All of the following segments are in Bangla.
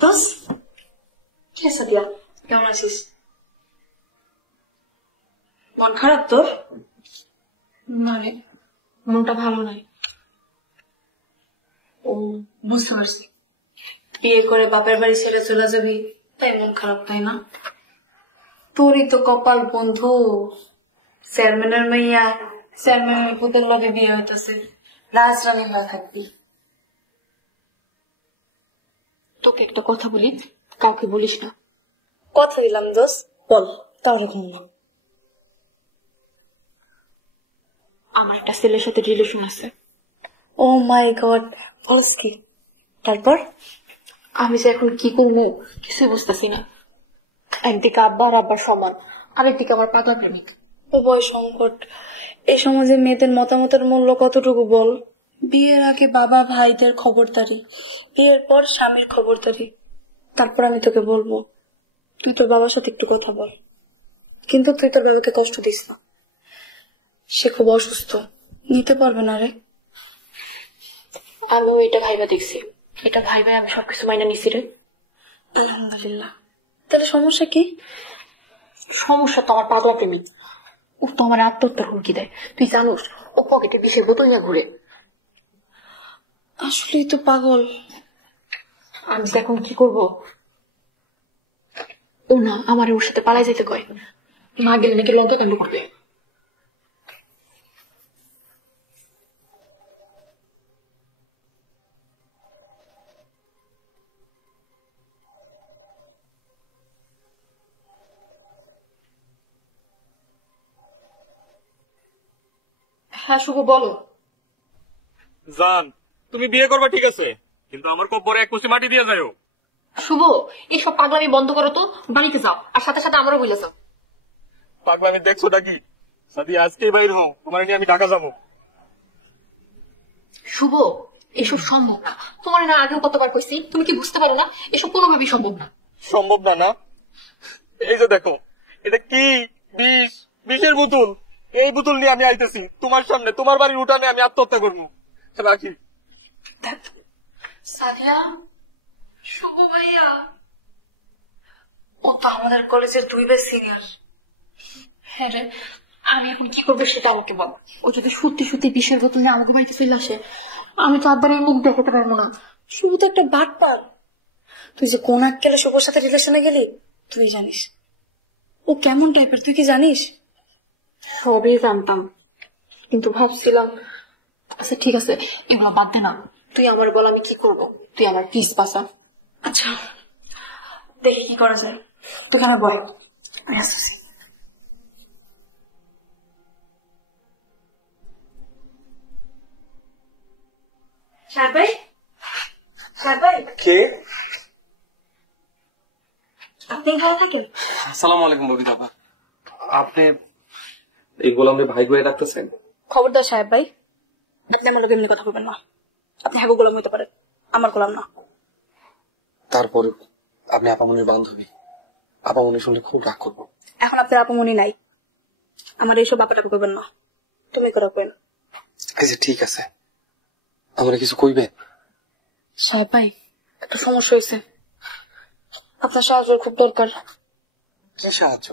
দোষ কি সাদিয়া, কেমন আছিস? মন খারাপ তোর? না রে, মনটা ভালো নাই। ও বুঝতে পারছি, বিয়ে করে বাপের বাড়ি ছেড়ে চলে যাবি তাই মন খারাপ, তাই না? তোরই তো কপাল বন্ধু, চেয়ারম্যানের মাইয়া চেয়ারম্যানের পুতের লগে বিয়ে হইতেছে, রাজরানী হয়ে থাকবি। তোকে একটা কথা বলি, কাউকে বলিস না। কথা দিলাম দোষ, বল। তাহলে না, আমার একটা ছেলের সাথে রিলেশন আছে। ও মাই গড, বলস কি? তারপর আমি যে এখন কি করবো কিছুই বুঝতেছি না। একদিকে আব্বা আর আব্বার সমান, আরেকদিকে আমার পাতা প্রেমিক। উভয় সংকট। এই সমাজে মেয়েদের মতামতের মূল্য কতটুকু বল? বিয়ের আগে বাবা ভাইদের খবরদারি, বিয়ের পর স্বামীর খবরদারি। তারপর আমি তোকে বলবো তুই তোর বাবার সাথে একটু কথা বল, কিন্তু তুই তোর বাবাকে কষ্ট দিস না। সে খুব অসুস্থ, নিতে পারবে না রে। আমিও এটা ভাইবা দেখছি, এটা ভাইবাই আমি সবকিছু মাইনা নিছি রে। আলহামদুলিল্লাহ। তাহলে সমস্যা কি? সমস্যা তো আমার পাগলা প্রেমিক, ও তো আমার আত্মহত্যার হুমকি দেয়। তুই জানোস ও পকেটে বিষের বোতল নিয়ে ঘুরে। আসলেই তো পাগল। আমি এখন কি করব? ও না আমার ওর সাথে পালাই যেতে কয়, না গেলে নাকি লঙ্কা কাণ্ড করবে। হ্যাঁ শুভ, বলো। জান, তুমি বিয়ে করবা ঠিক আছে, কিন্তু আমার কব্বরে এক কুচি মাটি দিয়ে যাও। শুভ, এইসব পাগলামি বন্ধ করো তো, বাড়িতে যাও, আর সাথে সাথে আমারও বলে যাও। পাগলামি দেখছো নাকি? সাদি আজকেই বাইর হও, তোমার নিয়ে আমি ঢাকা যাবো। শুভ, এসব সম্ভব না। তোমার না আগেও কতবার কইছি, তুমি কি বুঝতে পারো না? এসব কোনোভাবেই সম্ভব না। সম্ভব না? না, এই যে দেখো, এটা কি বিষ, বিষের বোতল। এই বোতল নিয়ে আমি আইতেছি তোমার সামনে, তোমার বাড়ির উঠানে আমি আত্মহত্যা করবো। রাখি। সাদিয়া, শুভ ভাইয়া, ও তো আমাদের কলেজের 2 বেস্ট সিনিয়র। হ্যাঁ রে, আমি এখন কি করবো সেটা আমাকে বল। ও যদি সত্যি সত্যি বিষের বোতল নিয়ে আমাকে বাড়িতে ফেলে আসে, আমি তো আব্বার মুখ দেখাতে পারবো না। শুভ তো একটা বাটপার। তুই যে কোন আক্কেলে শুভর সাথে রিলেশনে গেলি তুই জানিস। ও কেমন টাইপের তুই কি জানিস? সবই জানতাম, কিন্তু ভাবছিলাম আচ্ছা ঠিক আছে এগুলো বাদ দে না, তুই আমার বল আমি কি করবো, তুই আমার প্লিজ বাঁচা। আচ্ছা দেখি কি করা যায়, তুই এখানে বল। সাহেব ভাই, সাহেব ভাই, কে? আপনি ভালো থাকেন। আসসালামু আলাইকুম ববিতা আপা। আপনি এই গোলামরে ভাই করে ডাকতেছেন? খবরদার সাহেব ভাই, আপনি আমার লোক এমনি কথা বলবেন না। আপনি হ্যাগো গোলাম হইতে পারেন, আমার গোলাম না। তারপর আপনি আপামনির বান্ধবী, আপামনি শুনলে খুব রাগ করবো। এখন আপনার আপমনি নাই, আমার এইসব ব্যাপারটা করবেন না, তুমি করে কেন? আচ্ছা ঠিক আছে, আমরা কিছু কইবে? সাহেব ভাই একটা সমস্যা হয়েছে, আপনার সাহায্য খুব দরকার। কি সাহায্য?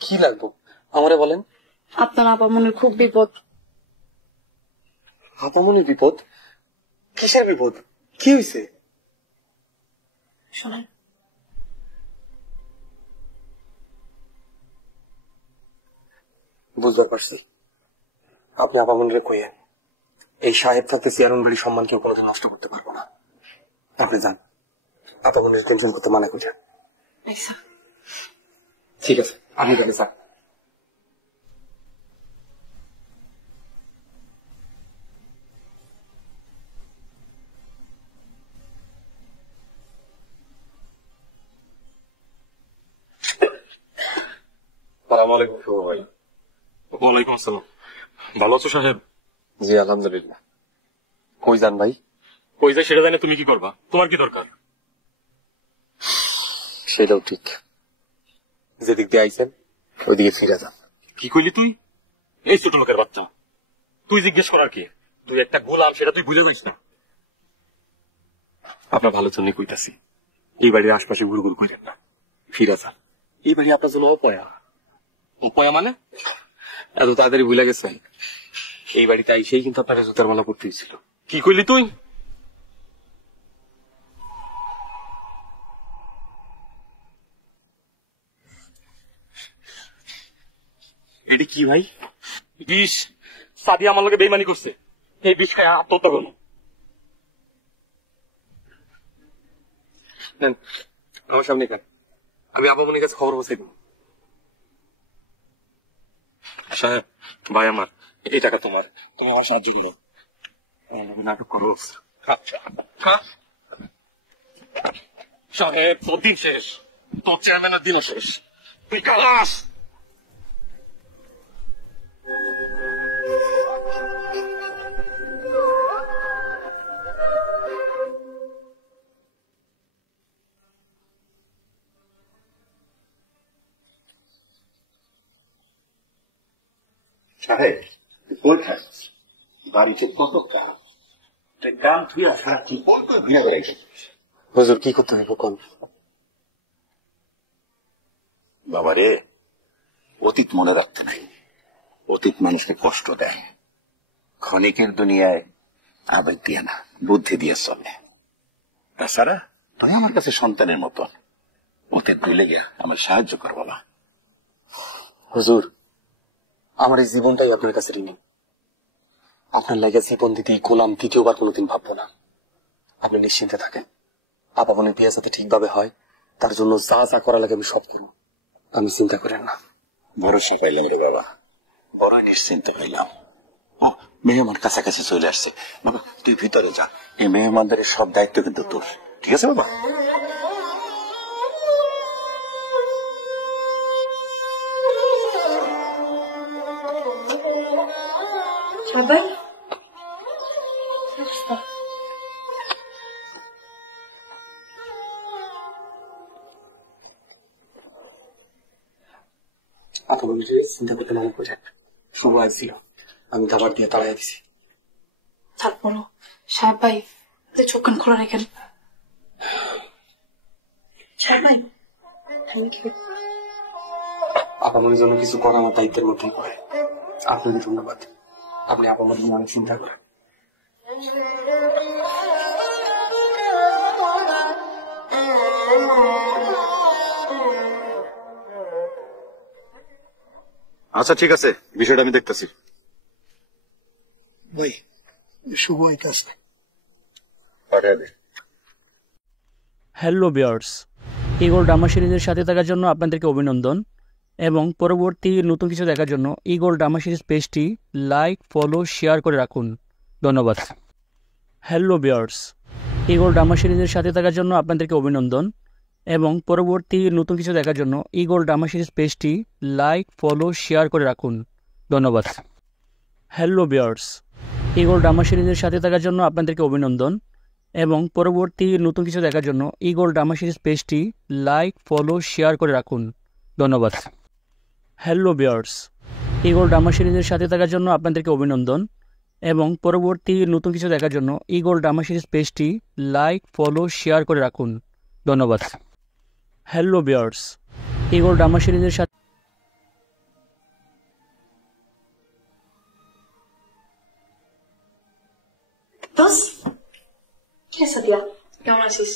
কি লাগবো আমারে বলেন। আপনার আপামনির খুব বিপদ। আপামনির বিপদ? কিসের বিপদ? কি হয়েছে? শোনেন, বুঝতে পারছি, আপনি আপামনিরে কইয়েন এই সাহেব থাকতে সিয়ারন বাড়ির সম্মান কেউ কোনোদিন নষ্ট করতে পারবো না। আপনি যান, আপামনির টেনশন করতে মানা করেন। ঠিক আছে, আমি গেলে স্যার। সালাম আলাইকুম শুভ ভাই। ওয়ালাইকুম আসসালাম। ভালো আছো সাহেব? জি আলহামদুলিল্লাহ। কই যান ভাই? কই যাই সেটা জানে তুমি কি করবা? তোমার কি দরকার? সেটাও ঠিক, যেদিক দিয়ে আইছেন ওইদিকে ফিরে যান। কি কইলি তুই? এই ছোট লোকের বাচ্চা, তুই জিজ্ঞেস করার কি? তুই একটা গোলাম, সেটা তুই বুঝে পাইস না। আপনার ভালোর জন্যই কইতাছি, এই বাড়ির আশপাশে ঘুরঘুর করেন না, ফিরে যান। এই বাড়ি আপনার জন্য অপয়া। অপয়া মানে এত তাড়াতাড়ি ভুলে গেছেন? এই বাড়িতে আইসেই কিন্তু আপনাকে জুতার মালা করতে হয়েছিল। কি করলি তুই? এটি কি ভাই? বিষ। সাদিয়া আমার লোকে বেইমানি করছে, এই বিষ খায় আত্মহত্যা করুন। আমার সামনে কেন? আমি আপামনির কাছে খবর পৌঁছাই দেব। সাহেব, ভাই আমার, এই টাকা তোমার, তুমি আমার সাহায্য করো। নাটক করো। সাহেব, তোর দিন শেষ, তোর চেয়ারম্যানের দিনও শেষ। তুই কালাস। সাহেব, কই থাকছিস? বাড়িতে কত কাজ, গান তুই আসা কি বলতো বিয়ে হয়ে গেছে। হুজুর, কি করতে হবে কোন? বাবারে, অতীত মনে রাখতে নাই। অতীত মানুষকে কষ্ট দেয়। ক্ষণিকের দুনিয়ায় আবেগ দিয়ে না, বুদ্ধি দিয়ে চলে। তাছাড়া তুই আমার কাছে সন্তানের মতন। অতীত ভুলে গিয়া আমার সাহায্য করবো না। হুজুর, আমার এই জীবনটাই আপনার কাছে ঋণী। আপনার লাগে জীবন দিতে গোলাম দ্বিতীয়বার কোনোদিন ভাববো না। আপনি নিশ্চিন্তে থাকেন। আপামনের বিয়ে যাতে ঠিকভাবে হয়, তার জন্য যা যা করা লাগে আমি সব করবো। আমি চিন্তা করেন না। ভরসা পাইলাম রে বাবা, বড় নিশ্চিন্ত হইলাম। মেহমান কাছাকাছি চলে আসছে। বাবা, তুই ভিতরে যা। এই মেহমানদের সব দায়িত্ব কিন্তু তোর, ঠিক আছে বাবা? আপামনির চিন্তা করতে মনে করে শুভ আসছিল, আমি খাবার দিয়ে তাড়াই দিছি। তারপরও সাহেব ভাই, চোখ কান খোলা রেখেন। সাহেব ভাই, আপামনির জন্য কিছু করা আমার দায়িত্বের মধ্যেই পড়ে। আপনাকে ধন্যবাদ। আপনি আপামনির নিয়ে অনেক চিন্তা করেন। আচ্ছা, ঠিক আছে, বিষয়টা আমি দেখতেছি। ভাই, শুভ আইতাছে। পাঠিয়ে দে। হ্যালো ভিউয়ার্স, ইগল ড্রামা সিরিজের সাথে থাকার জন্য আপনাদেরকে অভিনন্দন এবং পরবর্তী নতুন কিছু দেখার জন্য ইগল ড্রামা সিরিজ পেজটি লাইক, ফলো, শেয়ার করে রাখুন। ধন্যবাদ। হ্যালো ভিউয়ার্স, ইগল ড্রামা সিরিজের সাথে থাকার জন্য আপনাদেরকে অভিনন্দন এবং পরবর্তী নতুন কিছু দেখার জন্য ইগল ড্রামা সিরিজ পেজটি লাইক, ফলো, শেয়ার করে রাখুন। ধন্যবাদ। হ্যালো ভিউয়ার্স, ইগল ড্রামা সিরিজের সাথে থাকার জন্য আপনাদেরকে অভিনন্দন এবং পরবর্তী নতুন কিছু দেখার জন্য ইগল ড্রামা সিরিজ পেজটি লাইক, ফলো, শেয়ার করে রাখুন। ধন্যবাদ। হ্যালো ভিউয়ার্স, ইগল ড্রামা সিরিজের সাথে থাকার জন্য আপনাদেরকে অভিনন্দন এবং পরবর্তী নতুন কিছু দেখার জন্য ইগল ড্রামা সিরিজ পেজটি লাইক, ফলো, শেয়ার করে রাখুন। ধন্যবাদ। হ্যালো ভিউয়ার্স, ইগল ড্রামা সিরিজের সাথে সাদিয়া, কেমন আছিস?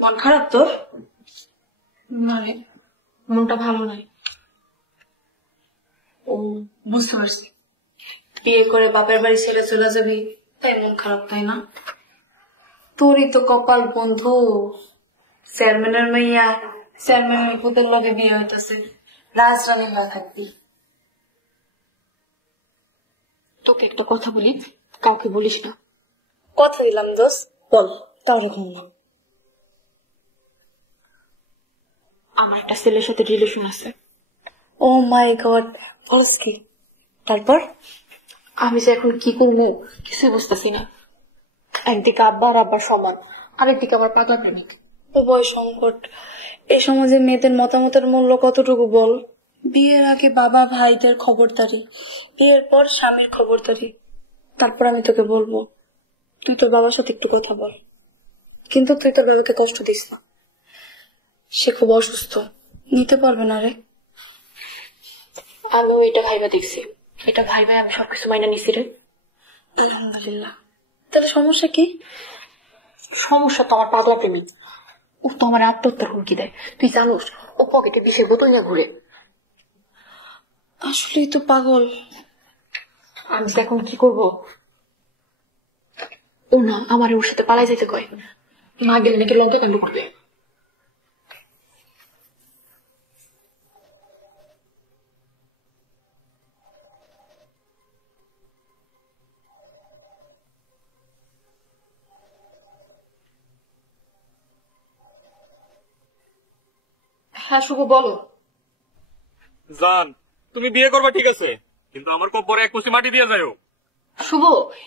মন খারাপ তোর? না রে, মনটা ভালো নাই। ও, বুঝতে পারছি। বিয়ে করে বাপের বাড়ি ছেড়ে চলে যাবি, তাই মন খারাপ, তাই না? তোরই তো কপাল বন্ধু, চেয়ারম্যানের মাইয়া চেয়ারম্যানের পুতের লগে বিয়ে হইতেছে, রাজরানীর না থাকবি। তোকে একটা কথা বলি, কাউকে বলিস না। কথা দিলাম দোষ, বল। তাও রকম না, আমার একটা ছেলের সাথে রিলেশন আছে। ও মাই গড, বলস কি? তারপর আমি যে এখন কি করবো কিছু বুঝতেছি না। একদিকে আব্বা আর আব্বার সমান, আরেকদিকে আবার পাগলা প্রেমিক। ও বয়স সংকট। এই সমাজে মেয়েদের মতামতের মূল্য কতটুকু বল? বিয়ের আগে বাবা ভাইদের খবরদারি, বিয়ের পর স্বামীর খবরদারি। তারপর আমি তোকে বলবো, তুই তোর বাবার সাথে একটু কথা বল। কিন্তু তুই তোর বাবাকে কষ্ট দিস না, সে খুব অসুস্থ, নিতে পারবে না রে। আমিও এটা ভাইবা দেখছি, এটা ভাইবা আমি সবকিছু মাইনা নিছি রে। আলহামদুলিল্লাহ। তাহলে সমস্যা কি? সমস্যা তো আমার পাগলা প্রেমিক, ও তো আমার আত্মহত্যার হুমকি দেয়। তুই জানোস ও পকেটে বিষের বোতল নিয়ে ঘুরে। আসলেই তো পাগল। আমি তো এখন কি করবো? ও না আমার ওর সাথে পালাই যেতে কয়, না গেলে নাকি লঙ্কা কাণ্ড করবে। হ্যাঁ শুভ, বলো। জান, তুমি বিয়ে করবা ঠিক আছে, কিন্তু আমার কব্বরে এক কুচি মাটি দিয়ে যাও। শুভ,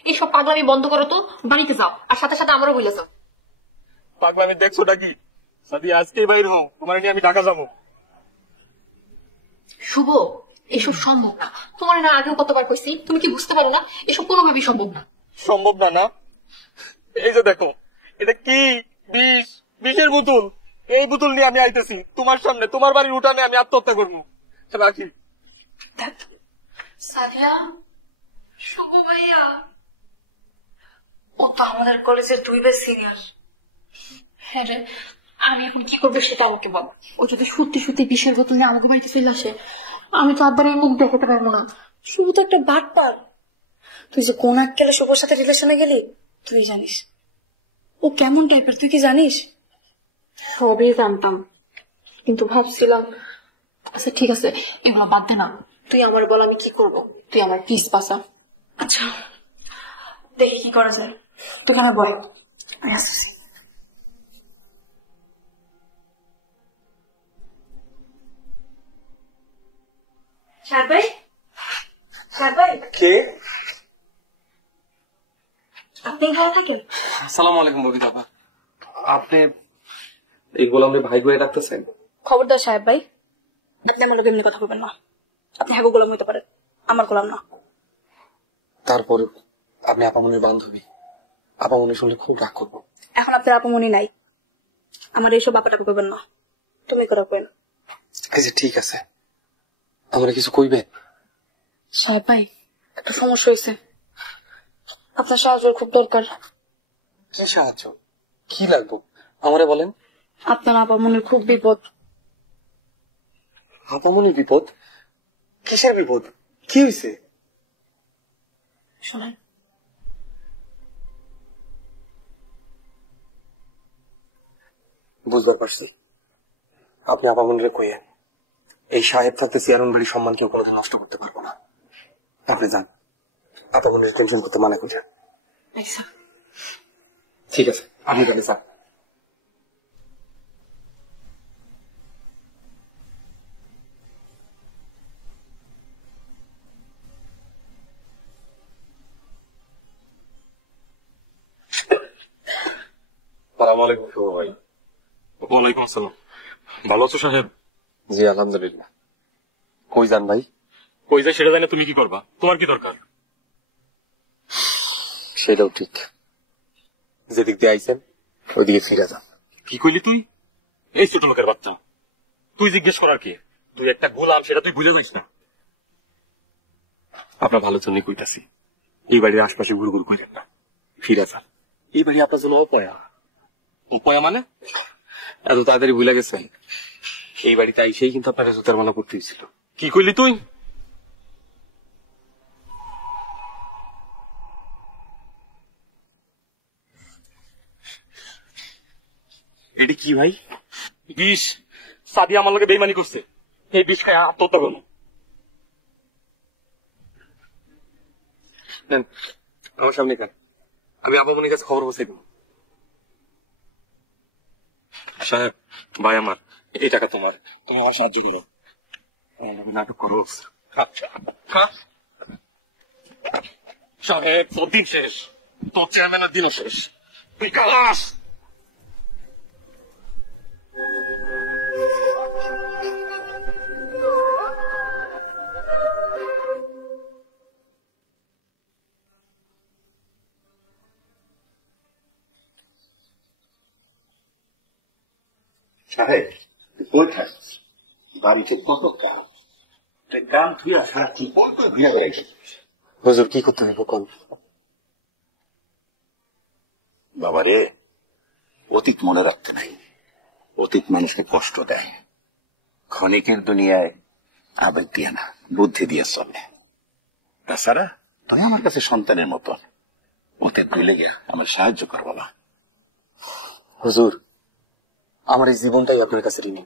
এইসব পাগলামি বন্ধ করো তো, বাড়িতে যাও, আর সাথে সাথে আমারও বলে যাও। পাগলামি দেখছো নাকি? সাদি আজকেই বাইর হও, তোমার নিয়ে আমি ঢাকা যাবো। শুভ, এসব সম্ভব না। তোমার না আগেও কতবার কইছি, তুমি কি বুঝতে পারো না? এসব কোনোভাবেই সম্ভব না। সম্ভব না? না, এই যে দেখো, এটা কি বিষ, বিষের বোতল। এই বোতল নিয়ে আমি আইতেছি তোমার সামনে, তোমার বাড়ির উঠানে আমি আত্মহত্যা করবো। রাখি। সাদিয়া, শুভ ভাইয়া, ও তো আমাদের কলেজের 2 ব্যাচ সিনিয়র। হ্যাঁ রে, আমি এখন কি করবো সেটা আমাকে বল। ও যদি সত্যি সত্যি বিষের বোতল নিয়ে আমাকে বাড়িতে ফেলে আসে, আমি তো আবার এই মুখ দেখাতে পারবো না। শুভ তো একটা বাটপার। তুই যে কোন আক্কেলে শুভর সাথে রিলেশনে গেলি তুই জানিস। ও কেমন টাইপের তুই কি জানিস? সবই জানতাম, কিন্তু ভাবছিলাম আচ্ছা ঠিক আছে, এগুলো বাদ দে না। তুই আমার বল আমি কি করবো, তুই আমার প্লিজ বাঁচা। আচ্ছা দেখি কি করা যায়। তুই কেন বয়, আমি আসছি। সাহেব ভাই, সাহেব ভাই, কে? আপনি এখানে থাকেন? আসসালামু আলাইকুম ববিতা আপা। আপনি এই গোলামরে ভাই বয়ে ডাকতেছেন? খবরদার সাহেব ভাই, আপনি আমার লোক এমনি কথা বলবেন না। আপনি হ্যাগো গোলাম হইতে পারেন, আমার গোলাম না। তারপর আপনি আপামনির বান্ধবী, আপামনি শুনলে খুব রাগ করবো। এখন আপনার আপমনি নাই, আমার এইসব ব্যাপারটা করবেন না, তুমি করে কেন? আচ্ছা ঠিক আছে, আমরা কিছু কইবে? সাহেব ভাই, একটা সমস্যা হয়েছে, আপনার সাহায্যের খুব দরকার। কি সাহায্য? কি লাগবো আমারে বলেন। আপনার আপামনির খুব বিপদ। আপামনির বিপদ? কিসের বিপদ? কি হয়েছে? শোনেন, বুঝতে পারছি, আপনি আপামনিরে কইয়েন এই সাহেব থাকতে সিয়ারন বাড়ির সম্মান কেউ কোনোদিন নষ্ট করতে পারবো না। আপনি যান, আপামনির টেনশন করতে মানা করেন। আচ্ছা ঠিক আছে, আপনি তাহলে যান। সালাম আলাইকুম শুভ ভাই। ওয়ালাইকুম আসসালাম। ভালো আছো সাহেব? জি আলহামদুলিল্লাহ। কই যান ভাই? কই যায় সেটা জানি তুমি কি করবা? তোমার কি দরকার? সেটাও ঠিক, যেদিক দিয়ে আইছেন ওইদিকে ফিরে যান। কি কইলি তুই? এই ছোট লোকের বাচ্চা, তুই জিজ্ঞেস করার কি? তুই একটা গোলাম, সেটা তুই ভুলে যাইস না। আপনার ভালোর জন্যই কইতাছি, এই বাড়ির আশপাশে ঘুর ঘুর করেন না, ফিরে যান। এই বাড়ি আপনার জন্য অপয়া। অপয়া মানে? এত তাড়াতাড়ি ভুলে গেছেন? এই বাড়িতে আইসেই কিন্তু আপনাকে জুতার মালা করতে হয়েছিল। কি কইলি তুই? এটি কি ভাই? বিষ। সাদিয়া আমার লোকে বেইমানি করছে, এই বিষ খায় আত্মহত্যা করবো। নেন, আমার সামনে খান, আমি আপামনির কাছে খবর পৌঁছে দেব। সাহেব, ভাই আমার, এই টাকা তোমার, তুমি আমার সাহায্য করো। নাটক করো। আচ্ছা সাহেব, তোর দিন শেষ, তোর চেয়ারম্যানের দিনও শেষ, তুই কালাস। আরে তুই কই থাকছিস? বাড়িতে কত কাম, তুই কাম তুই আসার তুই বই কই বিয়ে করে গেছিস? হুজুর কি করতে হবে কোন? বাবারে, অতীত মনে রাখতে নাই। অতীত মানুষকে কষ্ট দেয়। ক্ষণিকের দুনিয়ায় আবেগ দিয়ে না, বুদ্ধি দিয়ে চলে। তাছাড়া তুই আমার কাছে সন্তানের মতন, অতীত ভুলে গিয়া আমার সাহায্য কর বাবা। হুজুর, আমার এই জীবনটাই আপনার কাছে ঋণী।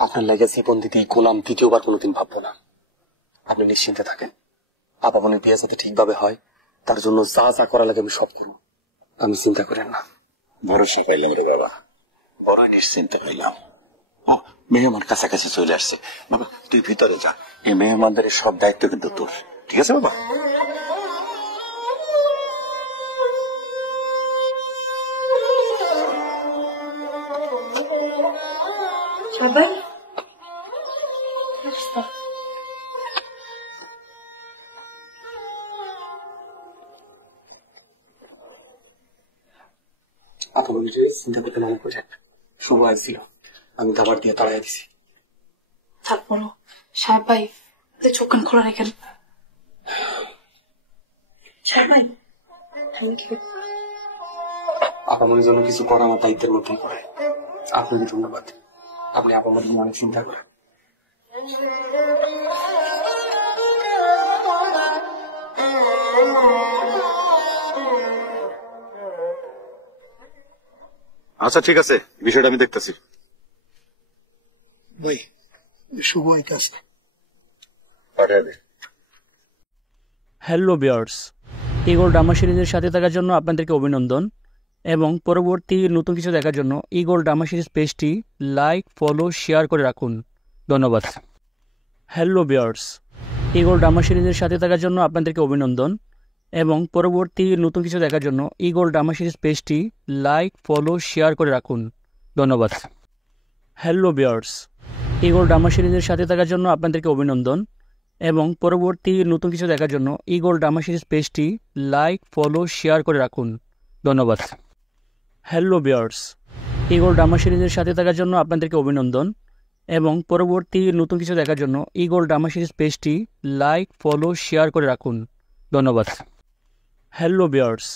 আপনার লাগে জীবন দিতে গোলাম দ্বিতীয়বার কোনোদিন ভাববো না। আপনি নিশ্চিন্তে থাকেন। আপা বোনের বিয়ে যাতে ঠিকভাবে হয়, তার জন্য যা যা করা লাগে আমি সব করবো। আমি চিন্তা করেন না। ভরসা পাইলাম রে বাবা, বড় নিশ্চিন্তে পাইলাম। ও, মেহমান কাছাকাছি চলে আসছে। বাবা তুই ভিতরে যা, এই মেহমানদের সব দায়িত্ব কিন্তু তোর, ঠিক আছে বাবা? সবাই আপা বোনের চিন্তা করতে মনে করেন, সময় আসছিল, আমি খাবার দিয়ে তাড়াই দিছি। তারপরও সাহেব ভাই চোখ কান খোলা রেখেন। সাহেব ভাই থ্যাংক ইউ। আপা বোনের জন্য কিছু করা আমার দায়িত্বের মধ্যেই করে। আপনাকে ধন্যবাদ। আপনি আপা বোনের জন্য অনেক চিন্তা করেন। আচ্ছা ঠিক আছে, বিষয়টা আমি দেখতেছি। ভাই শুভ আইতাছে। পাঠিয়ে দে। হ্যালো বিয়ার্স, ইগল ড্রামা সিরিজের সাথে থাকার জন্য আপনাদেরকে অভিনন্দন এবং পরবর্তী নতুন কিছু দেখার জন্য ইগল ড্রামা সিরিজ পেজটি লাইক, ফলো, শেয়ার করে রাখুন। ধন্যবাদ। হ্যালো বিয়ার্স, ইগল ড্রামা সিরিজের সাথে থাকার জন্য আপনাদেরকে অভিনন্দন এবং পরবর্তী নতুন কিছু দেখার জন্য ইগল ড্রামা সিরিজ পেজটি লাইক, ফলো, শেয়ার করে রাখুন। ধন্যবাদ। হ্যালো বিয়ার্স, ইগল ড্রামা সিরিজের সাথে থাকার জন্য আপনাদেরকে অভিনন্দন এবং পরবর্তী নতুন কিছু দেখার জন্য ইগল ড্রামা সিরিজ পেজটি লাইক, ফলো, শেয়ার করে রাখুন। ধন্যবাদ। হ্যালো বিয়ার্স, ইগল ড্রামা সিরিজের সাথে থাকার জন্য আপনাদেরকে অভিনন্দন এবং পরবর্তী নতুন কিছু দেখার জন্য ইগল ড্রামা সিরিজ পেজটি লাইক, ফলো, শেয়ার করে রাখুন। ধন্যবাদ। হ্যালো বিয়ার্স,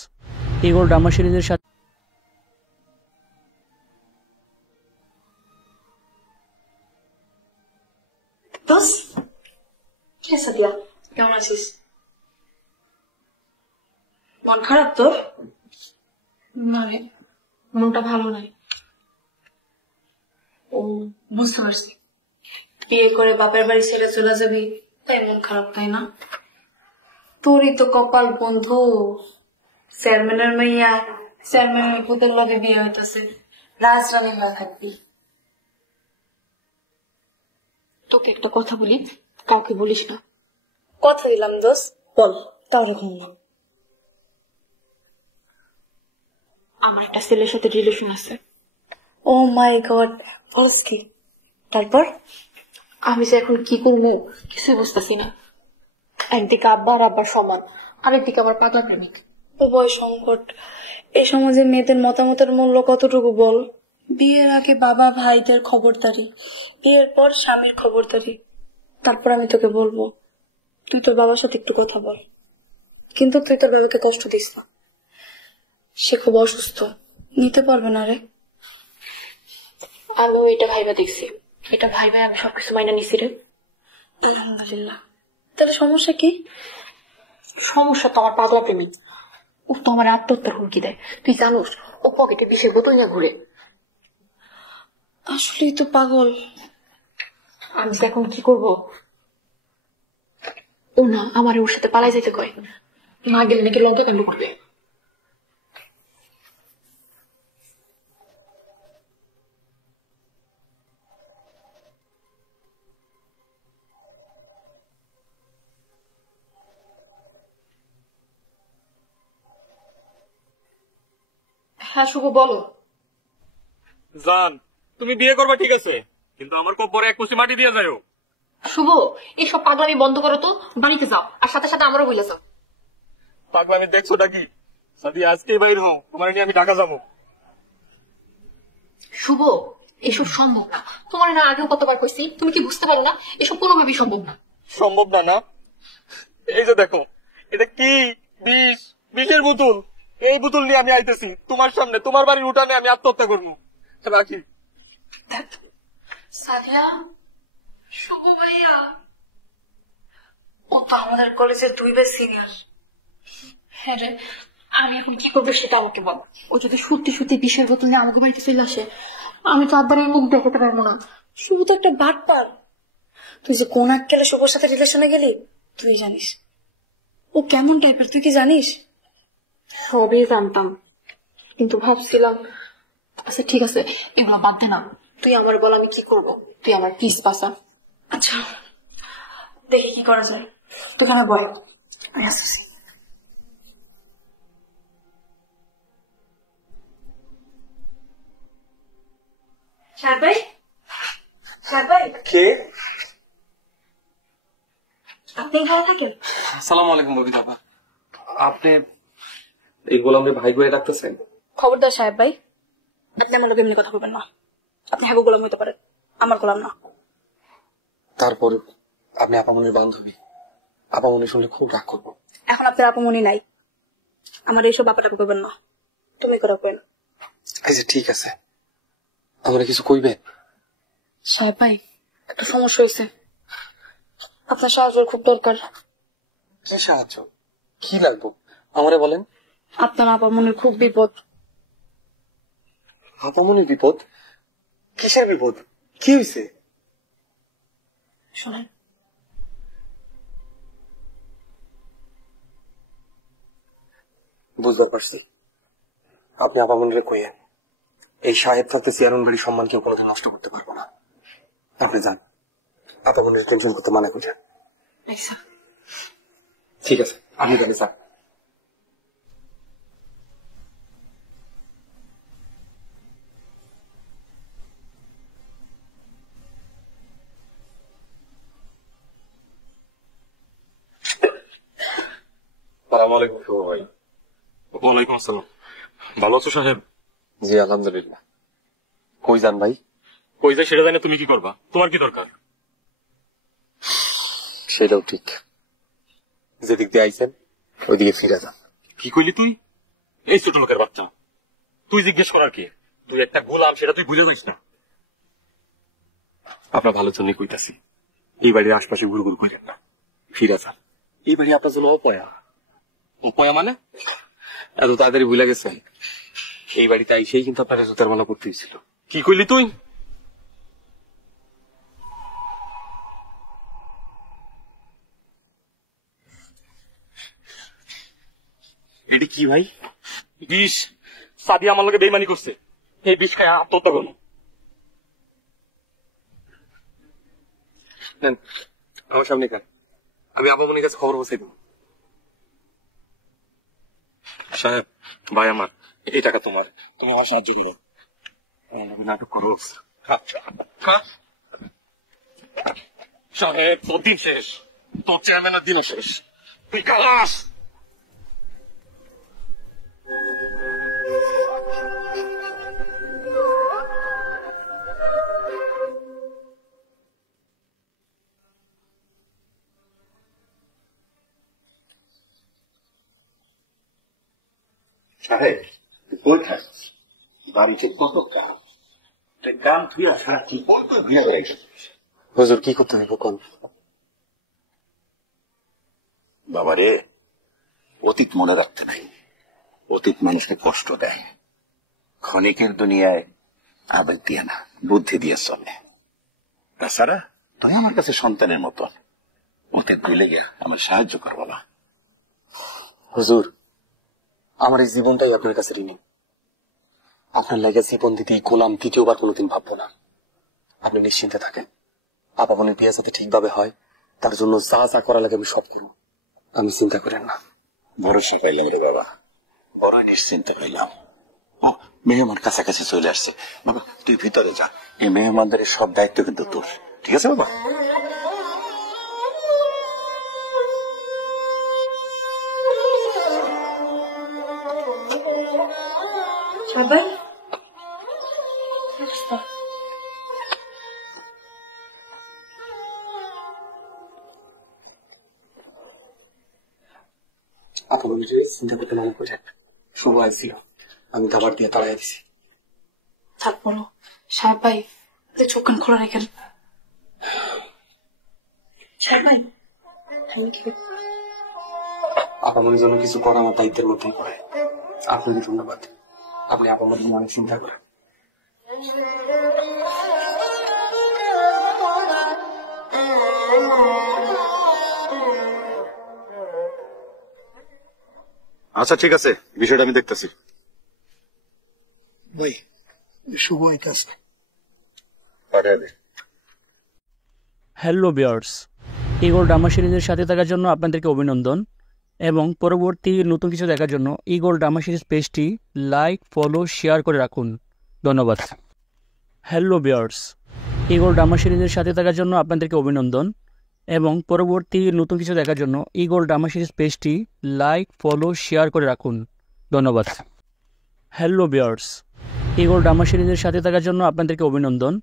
ইগল ড্রামা সিরিজের সাথে দোস কি সাদিয়া কেমন আছিস? মন খারাপ তোর? না রে, মনটা ভালো নাই। ও বুঝতে পারছি, বিয়ে করে বাপের বাড়ি ছেড়ে চলে যাবি তাই মন খারাপ, তাই না? তোরই তো কপাল বন্ধু, চেয়ারম্যানের মাইয়া চেয়ারম্যানের পুতের লগে বিয়ে হইতেছে, রাজরানীর না থাকবি। তোকে একটা কথা বলি, কাউকে বলিস না। কথা দিলাম দোষ, বল। তাও রকম না, আমার একটা ছেলের সাথে রিলেশন আছে। ও মাই গড, বলস কি? তারপর আমি যে এখন কি করবো কিছুই বুঝতেছি না। একদিকে আব্বা আর আব্বার সমান, আরেকদিকে আমার পাগলা প্রেমিক। ও বয়স সংকট, এই সমাজে মেয়েদের মতামতের মূল্য কতটুকু বল? বিয়ের আগে বাবা ভাইদের খবরদারি, বিয়ের পর স্বামীর খবরদারি। তারপর আমি তোকে বলবো তুই তোর বাবার সাথে একটু কথা বল, কিন্তু তুই তোর বাবাকে কষ্ট দিস না, সে খুব অসুস্থ, নিতে পারবে না রে। আমিও এটা ভাইবা দেখছি, এটা ভাইবা আমি সবকিছু মাইনা নিছি রে। আলহামদুলিল্লাহ। তাহলে সমস্যা কি? সমস্যা তো আমার পাগলা প্রেমিক, ও তো আমার আত্মহত্যার হুমকি দেয়। তুই জানোস ও পকেটে বিষের বোতল নিয়ে ঘুরে। আসলেই তো পাগল। আমি এখন কি করব? ও না আমার ওর সাথে পালাই যেতে কয়, না গেলে নাকি লঙ্কা কাণ্ড করবে। হ্যাঁ শুভ বলো। জান, তুমি বিয়ে করবা ঠিক আছে, কিন্তু আমার কবরে এক কুচি মাটি দিয়ে যাও। শুভ এইসব পাগলামি বন্ধ করো তো, বাড়িতে যাও, আর সাথে সাথে আমারও বলে যাও। পাগলামি দেখছো নাকি? যদি আজকেই বাইর হও, তোমার নিয়ে আমি ঢাকা যাবো। শুভ এসব সম্ভব না। তোমার না আগেও কতবার কইছি, তুমি কি বুঝতে পারো না? এসব কোনোভাবেই সম্ভব না। সম্ভব না? না, এই যে দেখো, এটা কি বিষ, বিষের বোতল। এই বোতল নিয়ে আমি আইতেছি তোমার সামনে, তোমার বাড়ির উঠানে আমি আত্মহত্যা করবো। রাখি। সাদিয়া, শুভ ভাইয়া, ও তো আমাদের কলেজের 2 ব্যাচ সিনিয়র। হ্যাঁ রে, আমি এখন কি করবো সেটা আমাকে বল। ও যদি সত্যি সত্যি বিষের বোতল নিয়ে আমাকে বাড়িতে চলে আসে, আমি তো আব্বারের মুখ দেখাতে পারবো না। শুভ তো একটা বাটপার। তুই যে কোন আক্কেলে শুভর সাথে রিলেশনে গেলি তুই জানিস। ও কেমন টাইপের তুই কি জানিস? সবই জানতাম, কিন্তু ভাবছিলাম আচ্ছা ঠিক আছে এগুলো বাদ দে না, তুই আমার বল আমি কি করবো, তুই আমার প্লিজ বাঁচা। আচ্ছা দেখি কি করা যায়, তুই এখানে বল। আমি আসতেছি। সাহেব ভাই, সাহেব ভাই, কে? আপনি এখানে থাকেন? আসসালামু আলাইকুম ববিতা আপা। আপনি এই গোলামের ভাই গোয়ে ডাকতেছেন? খবরদার সাহেব ভাই, আপনি আমার লোক এমনি কথা বলবেন না। আপনি হ্যাগো গোলাম হইতে পারেন, আমার গোলাম না। তারপর আপনি আপামনির বান্ধবী, আপামনি শুনলে খুব রাগ করবো। এখন আপনার আপমনি নাই, আমার এইসব ব্যাপারটা করবেন না। তুমি করে কেন? আচ্ছা ঠিক আছে, আমরা কিছু কইবে? সাহেব ভাই একটা সমস্যা হয়েছে, আপনার সাহায্যের খুব দরকার। কি সাহায্য? কি লাগবো আমারে বলেন। আপনার আপামনির খুব বিপদ। আপামনির বিপদ? কিসের বিপদ? কি হয়েছে? শোনেন, বুঝতে পারছি, আপনি আপামনিরে কইয়েন এই সাহেব থাকতে সিয়ারন বাড়ির সম্মান কেউ কোনোদিন নষ্ট করতে পারবো না। আপনি যান, আপামনির টেনশন করতে মানা করেন। আচ্ছা ঠিক আছে, আপনি যান স্যার। সালাম আলাইকুম শুভ ভাই। ওয়ালাইকুম আসসালাম। ভালো আছো সাহেব? জি আলহামদুলিল্লাহ। কই যান ভাই? কই যাই সেটা জানি তুমি কি করবা? তোমার কি দরকার? সেটাও ঠিক, যেদিক দিয়ে আইছেন ওইদিকে ফিরে যান। কি কইলি তুই? এই ছোট লোকের বাচ্চা, তুই জিজ্ঞেস করার কি? তুই একটা গোলাম, সেটা তুই বুঝে যাইস না। আপনার ভালোর জন্য কইতাছি, এই বাড়ির আশপাশে ঘুর ঘুর করেন না, ফিরে যান। এই বাড়ি আপনার জন্য অপয়া। অপয়া মানে এত তাড়াতাড়ি ভুলে গেছে? এই বাড়িতে আইসেই কিন্তু আপনাকে জুতার মালা করতে হয়েছিল। কি কইলি তুই? এটি কি ভাই? বিষ। সাদিয়া আমার লোকে বেইমানি করছে, এই বিষ খায় আত্মহত্যা করো। নেন, আমার সামনে খান, আমি আপামনির কাছে খবর পৌঁছাই দেব। সাহেব, ভাই আমার, এই টাকা তোমার, তুমি আমার সাহায্য করো। নাটক করো। সাহেব, তোর দিন শেষ, তোর চেয়ারম্যানের দিনও শেষ, তুই খালাস। সাহেব, তুই কই থাকছিস? বাড়িতে কত কাজ, গান ধুয়ে সারা কি বলতো বিয়ে হয়ে গেছে। হুজুর কি করতে হবে কোন? বাবারে, অতীত মনে রাখতে নাই। অতীত মানুষকে কষ্ট দেয়। ক্ষণিকের দুনিয়ায় আবেগ দিয়ে না, বুদ্ধি দিয়ে চলে। তাছাড়া তুই আমার কাছে সন্তানের মতো, অতীত ভুলে গিয়ে আমার সাহায্য কর বাবা। হুজুর, আমার এই জীবনটাই আপনার কাছে ঋণী। আপনার লাগে জীবন দিতে গোলাম দ্বিতীয়বার কোনোদিন ভাববো না। আপনি নিশ্চিন্তে থাকেন, আপামনির বিয়ে যাতে ঠিকভাবে হয় তার জন্য যা যা করা লাগে আমি সব করবো, আমি চিন্তা করেন না। ভরসা পাইলাম রে বাবা, বড় নিশ্চিন্তে পাইলাম। ও, মেহমান কাছাকাছি চলে আসছে। বাবা তুই ভিতরে যা, এই মেহমানদের সব দায়িত্ব কিন্তু তোর, ঠিক আছে বাবা? সাহেব ভাই, আপা বন্ধু চিন্তা করতে মনে করে শুভ আইছিল, আমি খাবার দিয়ে তাড়াই দিছি। তারপরও সাহেব ভাই চোখ কান খোলা রেখেন। সাহেব ভাই আমি কি আপা মনের জন্য কিছু করা আমার দায়িত্বের মধ্যেই পড়ে। আপনাকে ধন্যবাদ, আপনি আপা মনে অনেক চিন্তা করেন। আচ্ছা ঠিক আছে, বিষয়টা আমি দেখতেছি। ভাই শুভ আইতাছে। পাঠায় দে। হ্যালো বিয়ার্স, ইগল ড্রামা সিরিজের সাথে থাকার জন্য আপনাদেরকে অভিনন্দন এবং পরবর্তী নতুন কিছু দেখার জন্য ইগল ড্রামা সিরিজ পেজটি লাইক, ফলো, শেয়ার করে রাখুন। ধন্যবাদ। হ্যালো বিয়ার্স, ইগল ড্রামা সিরিজের সাথে থাকার জন্য আপনাদেরকে অভিনন্দন এবং পরবর্তী নতুন কিছু দেখার জন্য ইগল ড্রামা সিরিজ পেজটি লাইক, ফলো, শেয়ার করে রাখুন। ধন্যবাদ। হ্যালো বিয়ার্স, ইগল ড্রামা সিরিজের সাথে থাকার জন্য আপনাদেরকে অভিনন্দন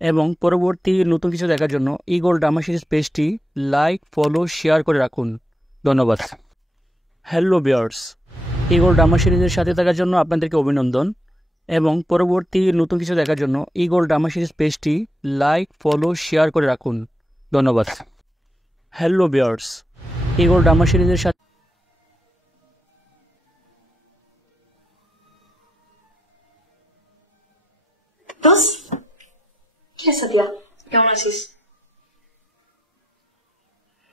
এবং পরবর্তী নতুন কিছু দেখার জন্য ইগল ড্রামা সিরিজ পেজটি লাইক, ফলো, শেয়ার করে রাখুন। ধন্যবাদ। হ্যালো বিয়ার্স, ইগল ড্রামা সিরিজের সাথে থাকার জন্য আপনাদেরকে অভিনন্দন এবং পরবর্তী নতুন কিছু দেখার জন্য ইগল ড্রামা সিরিজ পেজটি লাইক, ফলো, শেয়ার করে রাখুন। ধন্যবাদ। হ্যালো বিয়ার্স, ইগল ড্রামা সিরিজের সাথে দোষ কি আছে দিয়া? কেমন আছিস?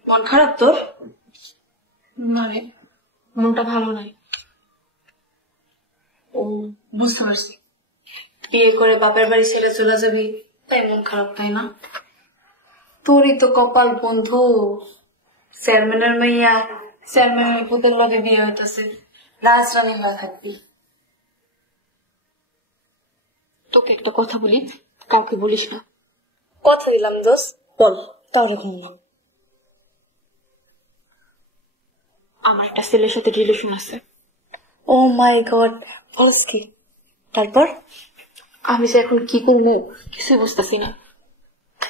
মন খারাপ তোর? না রে, মনটা ভালো নাই। ও বুঝতে পারছি, বিয়ে করে বাপের বাড়ি ছেড়ে চলে যাবি তাই মন খারাপ, তাই না? তোরই তো কপাল বন্ধু, চেয়ারম্যানের মেয়া চেয়ারম্যানের পুতের লগে বিয়ে হইতেছে, রাজরানী হয়ে থাকবি। তোকে একটা কথা বলি, কাউকে বলিস না। কথা দিলাম দোষ, বল। তাহলে ঘুম না। আমার একটা ছেলের সাথে রিলেশন আছে। ও মাই গড, বলস কি? তারপর আমি যে এখন কি করবো কিছুই বুঝতেছি না।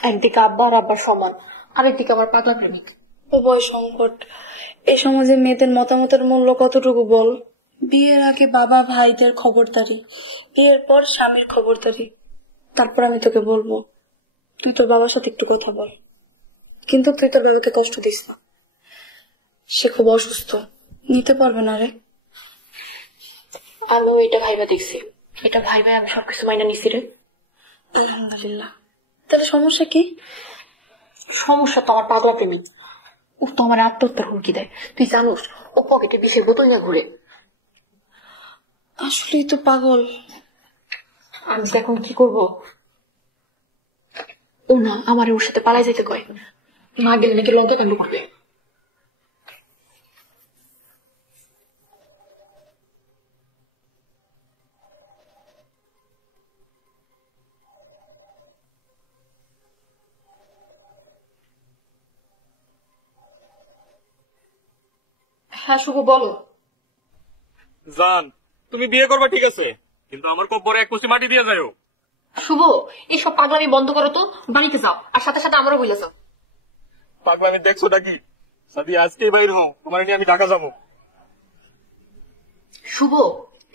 একদিকে আব্বা আর আব্বার সমান, আরেকদিকে আমার পাগলা প্রেমিক। উভয় সংকট। এই সমাজে মেয়েদের মতামতের মূল্য কতটুকু বল? বিয়ের আগে বাবা ভাইদের খবরদারি, বিয়ের পর স্বামীর খবরদারি। তারপর আমি তোকে বলবো তুই তোর বাবার সাথে একটু কথা বল, কিন্তু তুই তোর বাবাকে কষ্ট দিস না। সে খুব অসুস্থ, নিতে পারবে না রে। আমি এটা ভাইবা দেখছি, এটা ভাইবা আমি সবকিছু মাইনা নিছি রে। আলহামদুলিল্লাহ। তাহলে সমস্যা কি? সমস্যা তো আমার পাগলা প্রেমিক। ও তো আমার আত্মহত্যার হুমকি দেয়, তুই জানোস? ও পকেটে বিষের বোতল নিয়ে ঘুরে। আসলেই তো পাগল। আমি এখন কি করব? ও না আমার ওর সাথে পালাই যেতে কয়, না গেলে নাকি লঙ্কা কাণ্ড করবে। হ্যাঁ শুভ, বলো। জান, তুমি বিয়ে করবা ঠিক আছে, কিন্তু আমার কব্বরে এক কুচি মাটি দিয়ে যাও। শুভ, এইসব পাগলামি বন্ধ করো তো, বাড়িতে যাও, আর সাথে সাথে আমারও বলে যাও। পাগলামি দেখছো নাকি? সাদি আজকেই বাইর হও, তোমার নিয়ে আমি ঢাকা যাবো। শুভ,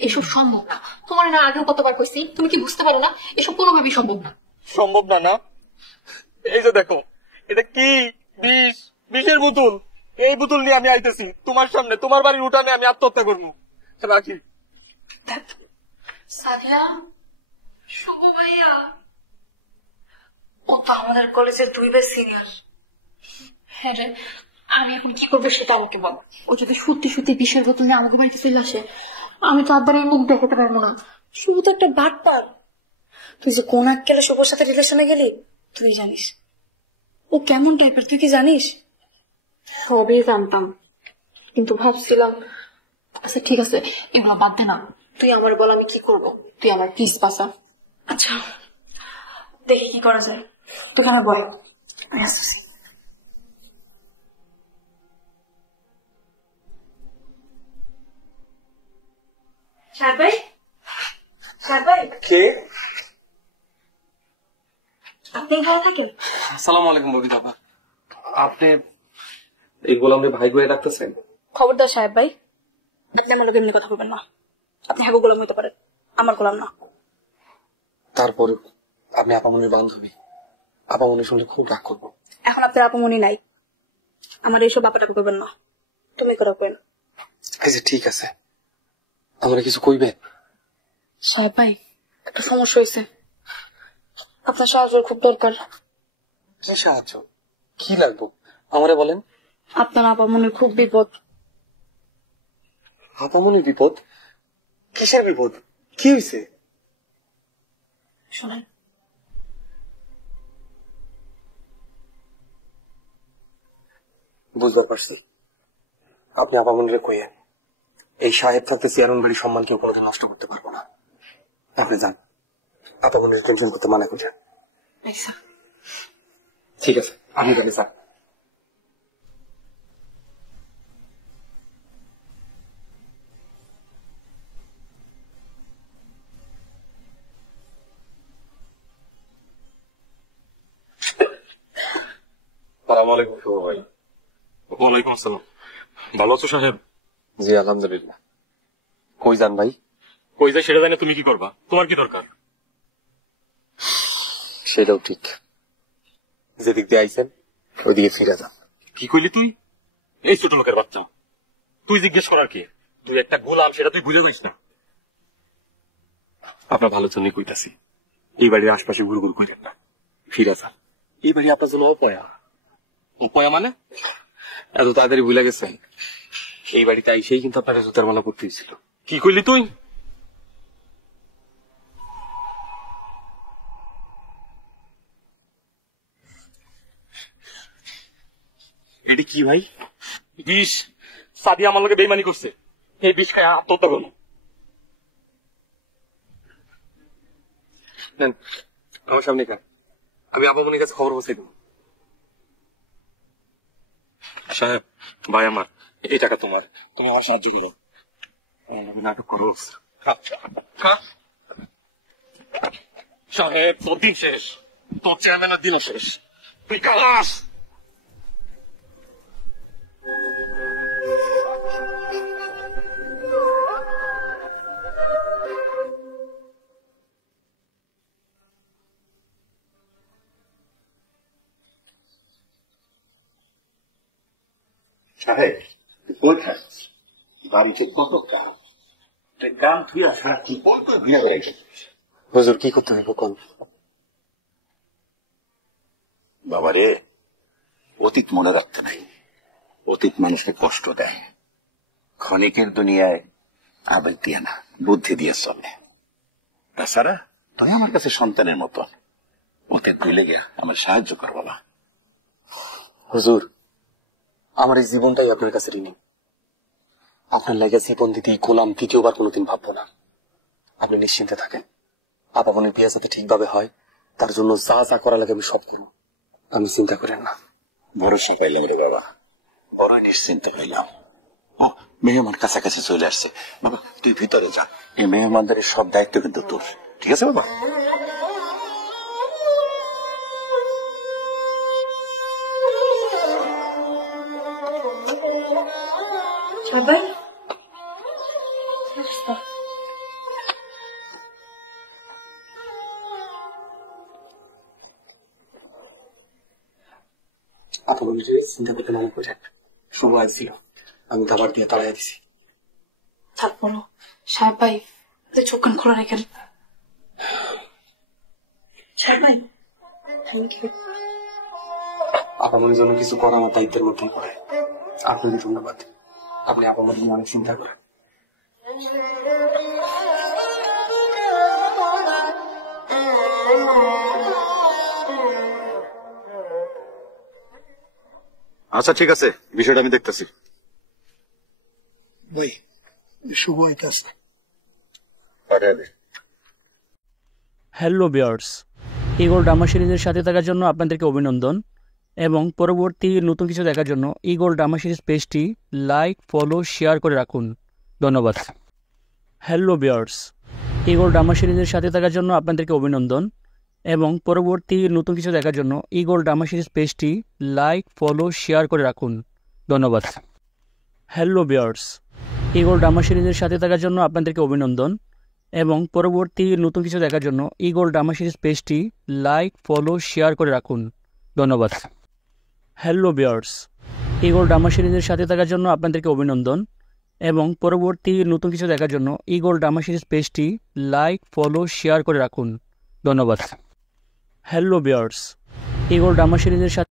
এসব সম্ভব না। তোমার না আগেও কতবার কইছি, তুমি কি বুঝতে পারো না? এসব কোনোভাবেই সম্ভব না। সম্ভব না? না, এই যে দেখো, এটা কি বিষ, বিষের বোতল। এই বোতল নিয়ে আমি আইতেছি তোমার সামনে, তোমার বাড়ির উঠানে আমি আত্মহত্যা করবো। রাখি। সাদিয়া, শুভ ভাইয়া, ও তো আমাদের কলেজের 2 বার সিনিয়র। হ্যাঁ রে, আমি এখন কি করবো সেটা আমাকে বল। ও যদি সত্যি সত্যি বিষের বোতল নিয়ে আমাকে বাড়িতে চলে আসে, আমি তো আব্বার এই মুখ দেখাতে পারবো না। শুভ তো একটা বাটপার। তুই যে কোন আক্কেলে শুভর সাথে রিলেশনে গেলি তুই জানিস। ও কেমন টাইপের তুই কি জানিস? সবই জানতাম, কিন্তু ভাবছিলাম আচ্ছা ঠিক আছে এগুলো বাদ দে না, তুই আমার বল আমি কি করবো, তুই আমার প্লিজ বাঁচা। আচ্ছা দেখি কি করা যায়, তুই এখানে বল। সাহেব ভাই, সাহেব ভাই, কে? আপনি এখানে থাকেন? আসসালামু আলাইকুম ববিতা আপা। আপনি এই গোলামরে ভাই করে ডাকতেছেন? খবরদার সাহেব ভাই, আপনি আমার লোক এমনি কথা বলবেন না। আপনি হ্যাগো গোলাম হইতে পারেন, আমার গোলাম না। তারপর আপনি আপামনির বান্ধবী, আপামনি শুনলে খুব রাগ করবো। এখন আপনার আপমনি নাই, আমার এইসব ব্যাপারটা করবেন না। তুমি করে কেন? আচ্ছা ঠিক আছে, আমরা কিছু কইবে? সাহেব ভাই, একটা সমস্যা হয়েছে, আপনার সাহায্য খুব দরকার। কি সাহায্য? কি লাগবো আমারে বলেন। আপনার আপামনির খুব বিপদ। আপামনির বিপদ? কিসের বিপদ? কি হয়েছে? শোনেন, বুঝতে পারছি, আপনি আপামনিরে কইয়েন এই সাহেব থাকতে চেয়ারন বাড়ির সম্মান কেউ কোনোদিন নষ্ট করতে পারবো না। আপনি যান, আপামনির টেনশন করতে মানা করছেন। আচ্ছা ঠিক আছে, আমি যাবি স্যার। সালাম আলাইকুম শুভ ভাই। ওয়ালাইকুম আসসালাম। ভালো আছো সাহেব? জি আলহামদুলিল্লাহ। কই যান ভাই? কই যায় সেটা জানে তুমি কি করবা? তোমার কি দরকার? সেটাও ঠিক, যেদিক দিয়ে আইছেন ওইদিকে ফিরে যান। কি কইলি তুই? এই ছোট লোকের বাচ্চা, তুই জিজ্ঞেস করার কি? তুই একটা গোলাম, সেটা তুই বুঝে যাইস না। আপনার ভালোর জন্যই কইতাছি, এই বাড়ির আশপাশে ঘুর ঘুর করেন না, ফিরে যান। এই বাড়ি আপনার জন্য অপয়া। অপয়া মানে? এত তাড়াতাড়ি ভুলে গেছেন? এই বাড়িতে আইসেই কিন্তু আপনার জুতার মালা করতে হয়েছিল। কি কইলি তুই? এটি কি ভাই? বিষ। সাদিয়া আমার লোকে বেইমানি করছে, এই বিষ খায় আত্মহত্যা করলো। নেন, আমার সামনে খান, আমি আপামনির কাছে খবর পৌঁছে দেব। সাহেব, ভাই আমার, এই টাকা তোমার, তুমি আমার সাহায্য করো। নাটক করো সাহেব, তোর দিন শেষ, তোর চেয়ারম্যানের দিনও শেষ, তুই খালাস। সাহেব কই থাকছিস? বাড়িতে কত কাজ, গান তুই আসা কি বলতো বিয়ে হয়ে গেছে। হুজুর কি করতে হইব কোন? বাবারে, অতীত মনে রাখতে নাই, অতীত মানুষকে কষ্ট দেয়। ক্ষণিকের দুনিয়ায় আবেগ দিয়ে না, বুদ্ধি দিয়ে চলে। তাছাড়া তুই আমার কাছে সন্তানের মতো, অতীত ভুলে গিয়ে আমার সাহায্য কর বাবা। হুজুর, আমার এই জীবনটাই আপনার কাছে ঋণী। আপনার লাগে জীবন দিতে গোলাম দ্বিতীয়বার কোনোদিন ভাববো না। আপনি নিশ্চিন্তে থাকেন, আপামনির বিয়ে যাতে ঠিকভাবে হয় তার জন্য যা যা করা লাগে আমি সব করবো, আমি চিন্তা করেন না। ভরসা পাইলাম রে বাবা, বড় নিশ্চিন্ত হইলাম। ও, মেহমান কাছাকাছি চলে আসছে বাবা, তুই ভিতরে যা। এই মেহমানদের সব দায়িত্ব কিন্তু তোর, ঠিক আছে বাবা? সাহেব ভাই, আপামনি চিন্তা করতে না করেন, শুভ আসছিল, আমি খাবার দিয়ে তাড়াই দিছি। তারপরও সাহেব ভাই, আপনি চোখ কান খোলা রেখেন। সাহেব ভাই, আপামনির জন্য কিছু করা আমার দায়িত্বের মধ্যে পড়ে। আপনাকে ধন্যবাদ, আপনি আপামনি নিয়ে অনেক চিন্তা করেন। আচ্ছা ঠিক আছে, বিষয়টা আমি দেখতেছি। ভাই শুভ আইতাছে। হ্যালো ভিউয়ার্স, ইগল ড্রামা সিরিজের সাথে থাকার জন্য আপনাদেরকে অভিনন্দন এবং পরবর্তী নতুন কিছু দেখার জন্য ইগল ড্রামা সিরিজ পেজটি লাইক, ফলো, শেয়ার করে রাখুন। ধন্যবাদ। হ্যালো ভিউয়ার্স, ইগল ড্রামা সিরিজের সাথে থাকার জন্য আপনাদেরকে অভিনন্দন এবং পরবর্তী নতুন কিছু দেখার জন্য ইগল ড্রামা সিরিজ পেজটি লাইক, ফলো, শেয়ার করে রাখুন। ধন্যবাদ। হ্যালো ভিউয়ার্স, ইগল ড্রামা সিরিজের সাথে থাকার জন্য আপনাদেরকে অভিনন্দন এবং পরবর্তী নতুন কিছু দেখার জন্য ইগল ড্রামা সিরিজ পেজটি লাইক ফলো শেয়ার করে রাখুন। ধন্যবাদ। হ্যালো ভিউয়ার্স, ইগল ড্রামা সিরিজের সাথে থাকার জন্য আপনাদেরকে অভিনন্দন এবং পরবর্তী নতুন কিছু দেখার জন্য ইগল ড্রামা সিরিজ পেজটি লাইক ফলো শেয়ার করে রাখুন। ধন্যবাদ। হ্যালো ভিউয়ার্স, ইগল ড্রামা সিরিজের সাথে